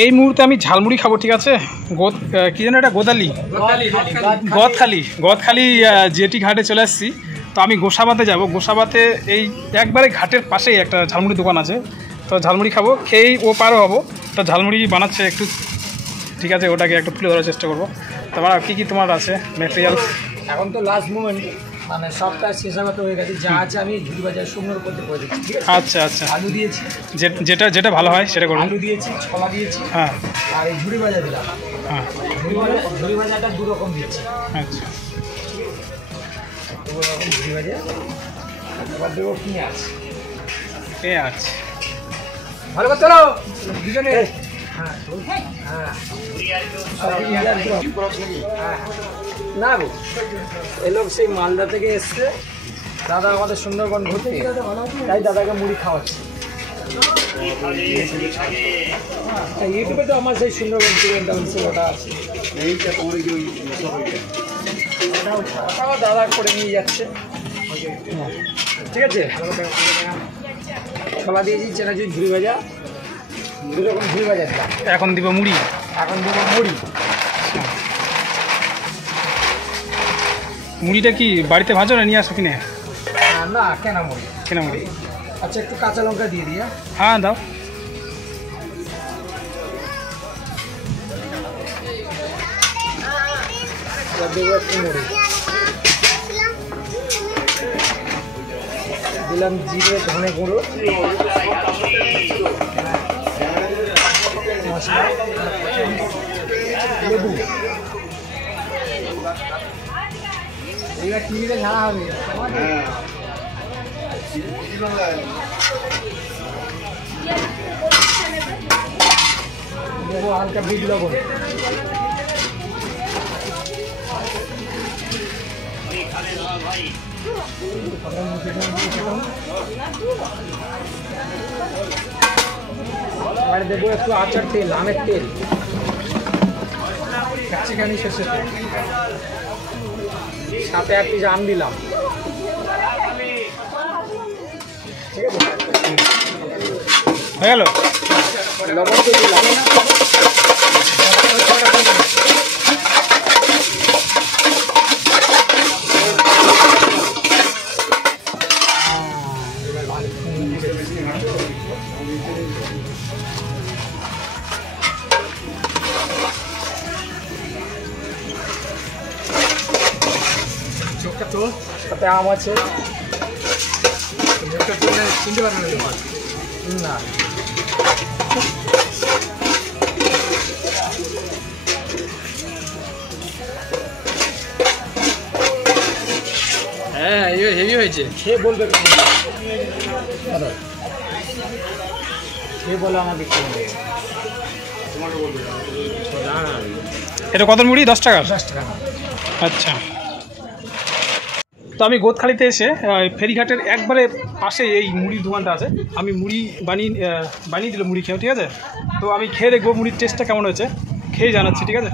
এই মুহূর্তে আমি ঝালমুড়ি খাবো, ঠিক আছে। কি যেন এটা গদখালি জেটি ঘাটে চলে আসছি। তো আমি গোসাবাতে যাব। গোসাবাতে এই একবারে ঘাটের পাশেই একটা ঝালমুড়ি দোকান আছে। তো ঝালমুড়ি খাবো, খেয়েই ও পারও হবো। তো ঝালমুড়ি বানাচ্ছে একটু, ঠিক আছে, ওটাকে একটু তুলে ধরার চেষ্টা করবো। তোমার কী তোমার আছে ম্যাটেরিয়াল? এখন তো লাস্ট মোমেন্ট, মানে সবটা শেষাগত হয়ে গেছে। যা আছে আমি ঝুড়ি বাজার শুকনোর করতে করে দিচ্ছি। আচ্ছা আচ্ছা, আলু দিয়েছি, যেটা ভালো হয় সেটা করুন। আলু দিয়েছি, ছোলা দিয়েছি, হ্যাঁ, আর এই ঝুড়ি ভাজা দিলাম। হ্যাঁ, ঝুড়ি ভাজাটা দু রকম দিচ্ছি। আচ্ছা, দু রকম ঝুড়ি ভাজা। এবার দেবো পেঁয়াজ। ভালো করে চলো দুজনে। হ্যাঁ হ্যাঁ, না গো, এ লোক সেই মালদা থেকে এসছে, দাদা আমাদের সুন্দরবন ঘুরতে, তাই দাদাকে মুড়ি খাওয়াচ্ছে। ইউটিউবে তো আমার সেই সুন্দরবন ওটা আছে, ওটাও দাদা করে নিয়ে যাচ্ছে, ঠিক আছে। ছোলা দিয়েছি, চেনাচুর ঝুড়ি ভাজা, দু রকম ঝুড়ি ভাজা দিলাম। এখন দিব মুড়ি। মুড়িটা কি বাড়িতে ভাজো না নিয়ে আসো কিনে? না, কেনা মুড়ি। আচ্ছা, একটু কাঁচা লঙ্কা দিয়ে দিই। হ্যাঁ দাও। দেবো একটু মুড়ি, দিলাম জিরে, ধনে গুঁড়ো, মশলা, লেবু। এবার টিভিতে ঝাড়া হবে। দেবো হালকা বিট লবণ। আর দেবো একটু আচার তেল, আমের তেল, কাচ্চিখানি সরষের তেল, সাথে এক পিস আম দিলাম, ঠিক আছে। হয়ে গেল। লবণ তো দিলাম। সাথে আম আছে, চিনতে পারবেন না। হ্যাঁ, হেভি হয়েছে। খেয়ে বলবে, খেয়ে বলে আমাকে এটা কত মুড়ি? 10 টাকা। 10 টাকা। আচ্ছা, তো আমি গোদখালিতে এসে ফেরিঘাটের একবারে পাশে এই মুড়ির দোকানটা আছে। আমি মুড়ি বানিয়ে দিল মুড়ি খেয়েও, ঠিক আছে। তো আমি খেয়ে দেখবো মুড়ির টেস্টটা কেমন হয়েছে, খেয়ে জানাচ্ছি, ঠিক আছে।